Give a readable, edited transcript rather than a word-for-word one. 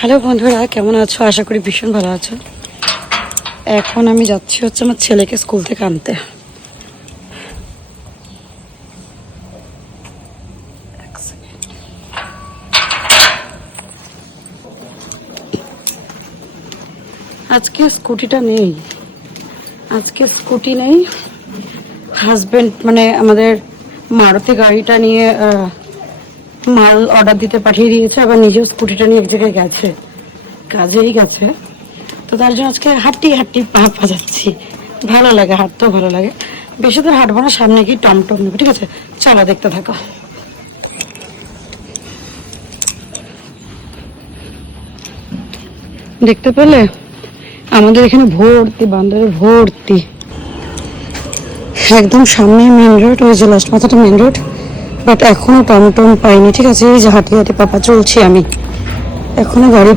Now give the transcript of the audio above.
Hello বন্ধুরা, কেমন আছো? আশা করি ভীষণ ভালো আছো। এখন আমি যাচ্ছি হচ্ছে আমার ছেলেকে স্কুল থেকে আনতে। আজকে স্কুটিটা নেই, আজকে স্কুটি নেই। হাজবেন্ড মানে আমাদের মারুতি গাড়িটা নিয়ে মাল অর্ডার দিতে পাঠিয়ে দিয়েছে, আবার নিজেও স্কুটিটা নিয়ে এক জায়গায় গেছে, কাজেই গেছে। তো তার জন্য আজকে হাঁটি হাঁটি পা যাচ্ছি। ভালো লাগে, হাঁটতেও ভালো লাগে। বেশি দূর হাঁটবো না, সামনে গিয়ে টমটম নেবো। ঠিক আছে, চলো দেখতে থাকো। দেখতে পেলে আমাদের এখানে ভর্তি বান্দরে, ভর্তি। একদম সামনে মেন রোড, ওই যে লাস্ট মাথাটা মেন রোড, বাট এখনো টমটম পাইনি। ঠিক আছে, এই যে হাঁটি হাঁটি পাপা চলছি আমি, এখনো গাড়ি